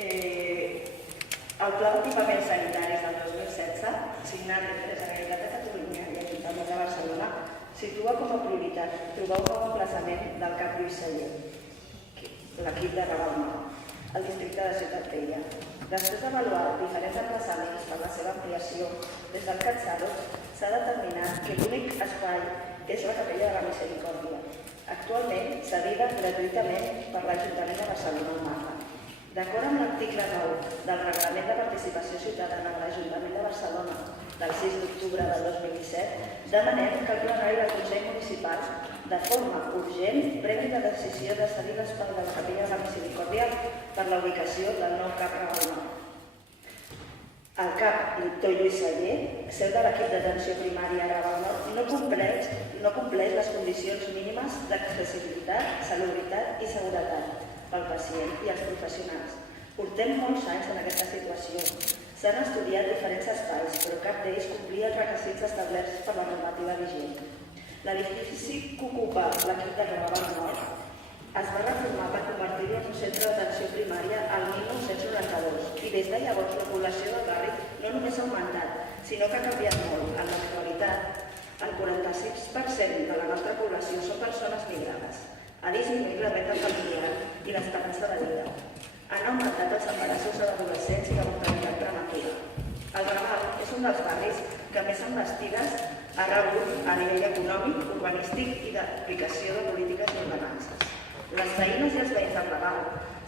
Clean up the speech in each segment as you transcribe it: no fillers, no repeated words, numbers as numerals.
El Pla d'Equipaments Sanitaris del 2016, signat entre la Generalitat de Catalunya i l'Ajuntament de Barcelona, situa com a prioritat trobar un nou emplaçament del CAP Lluís Sallé, l'equip de Raval Nou, al districte de Ciutat Vella. Després d'avaluar diferents emplaçaments per la seva ampliació des del CatSalut, s'ha determinat que l'únic espai és la Capella de la Misericòrdia, actualment cedida gratuïtament per l'Ajuntament de Barcelona al Mapa. D'acord amb l'article 9 del Reglament de Participació Ciutadana de l'Ajuntament de Barcelona del 6 d'octubre del 2017, demanem que el plenari del Consell Municipal, de forma urgent, prengui la decisió de cedir l'espai de la Capella de la Misericòrdia per la ubicació del nou CAP Raval Nou. El CAP Doctor Lluís Sallé, seu de l'equip d'atenció primària Raval Nou, no compleix les condicions mínimes d'accessibilitat, salubritat i seguretat pel pacient i els professionals. Portem molts anys en aquesta situació. S'han estudiat diferents espais, però cap d'ells complia els requisits establerts per la normativa vigent. L'edifici que ocupa l'equip de Raval Nou es va reformar per convertir-lo en un centre d'atenció primària el 1992 i des de llavors la població del barri no només ha augmentat, sinó que ha canviat molt. En l'actualitat, el 46% de la nostra població són persones migrades. Ha disminuït la renda familiar i l'esperança de vida. Han augmentat els embarassos de l'adolescents i la mortalitat prematura. El Raval és un dels barris que més envestides ha rebut a nivell econòmic, urbanístic i d'aplicació de polítiques i ordenances. Les veïnes i els veïns del Raval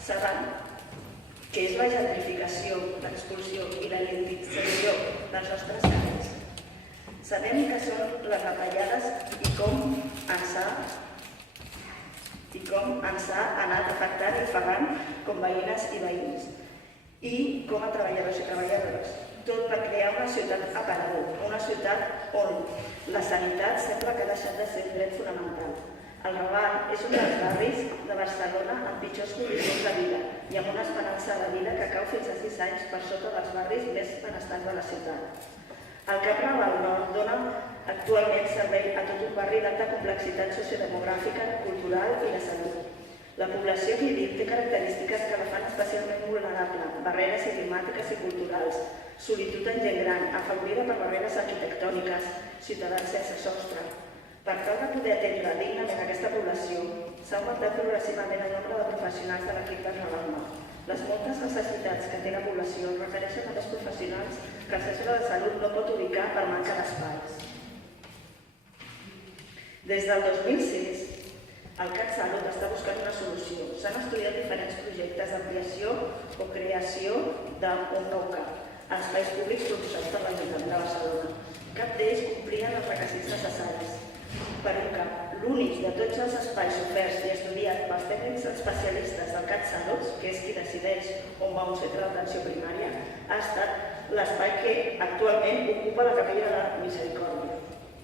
saben què és la gentrificació, l'expulsió i la identització dels nostres carrers. Sabem que són les retallades i com ens ha anat afectant i ofegant com veïnes i veïns i com a treballadors i treballadores. Tot per crear una ciutat aparador, una ciutat on la sanitat sembla que ha deixat de ser un dret fonamental. El Raval és un dels barris de Barcelona amb pitjors condicions de vida i amb una esperança de vida que cau fins a 6 anys per sota dels barris més benestants de la ciutat. El CAP Raval Nord dona actualment servei a tot un barri d'alta complexitat sociodemogràfica, cultural i de salut. La població que hi viu té característiques que la fan especialment vulnerable, barreres climàtiques i culturals, solitud en gent gran, afavorida per barreres arquitectòniques, ciutadans sense sostre. Per tal de poder atendre dignament aquesta població, s'ha augmentat progressivament el nombre de professionals de l'equip de Raval Nord. Les moltes necessitats que té la població requereixen a més professionals que el centre de salut no pot ubicar per manca d'espais. Des del 2006, el CatSalut està buscant una solució. S'han estudiat diferents projectes d'ampliació o creació d'un nou CAP a espais públics proposats per l'Ajuntament de Barcelona. Cap d'ells complien els requisits necessaris per un CAP. L'únic de tots els espais oferts i estudiat pels tècnics especialistes del CatSalut, que és qui decideix on va un centre d'atenció primària, ha estat l'espai que actualment ocupa la Capella de la Misericòrdia.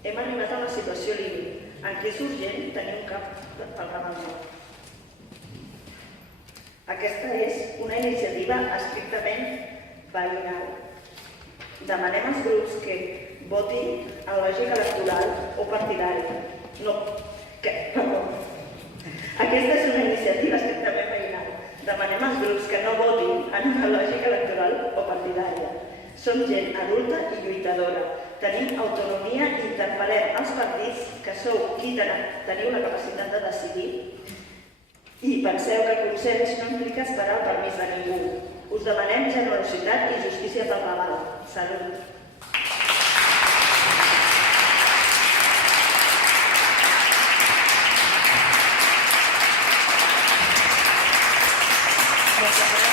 Hem arribat a una situació límit, en què és urgent tenir un CAP pel Raval Nou. Aquesta és una iniciativa estrictament veïnal. Demanem als grups que votin en lògica electoral o partidària. Aquesta és una iniciativa estrictament veïnal. Demanem als grups que no votin en una lògica electoral o partidària. Som gent adulta i lluitadora. Tenim autonomia i interpel·lem als partits que sou qui teniu la capacitat de decidir i penseu que el consens no implica esperar el permís de ningú. Us demanem generositat i justícia pel Raval. Salut! Gràcies.